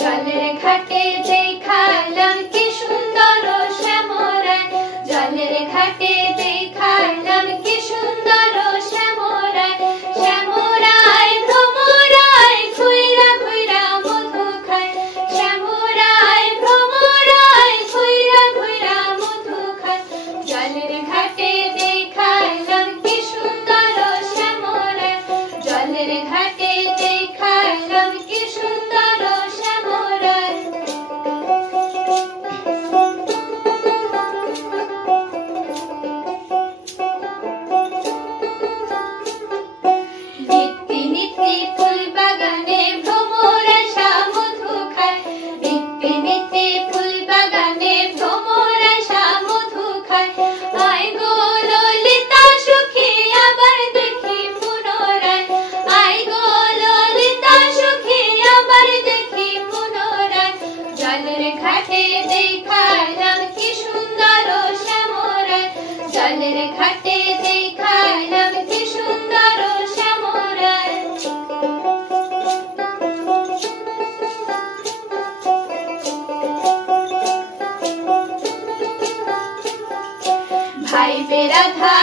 জলের ঘাটে দেখালাম কি সুন্দর শ্যামরায়, জলের ঘাটে দেখালাম কি সুন্দর শ্যামরায়, শ্যামরায় ভ্রমরায় ঘুইরা ঘুইরা মধু খায়, শ্যামরায় ভ্রমরায় ঘুইরা ঘুইরা মধু খায়। জলের ঘাটে দেখালাম কি সুন্দর শ্যামরায়, জলের ঘাটে দেখালাম কি সুন্দর শ্যামরায়। নিত্যি নিত্যি ফুল বাগানে ভ্রমর আসা মধু খায়, নিত্যি নিত্যি ফুল বাগানে ভ্রমর আসা মধু খায়। আয় গো ললিতা সুখী আবার দেখি পুনরায়, আয় গো ললিতা সুখী আবার দেখি পুনরায়। জলের ঘাটে দেখালাম কি সুন্দর শ্যামরায়, জলের ঘাটে দেখালাম কি সুন্দর শ্যামরায়। ভাই বেরাধা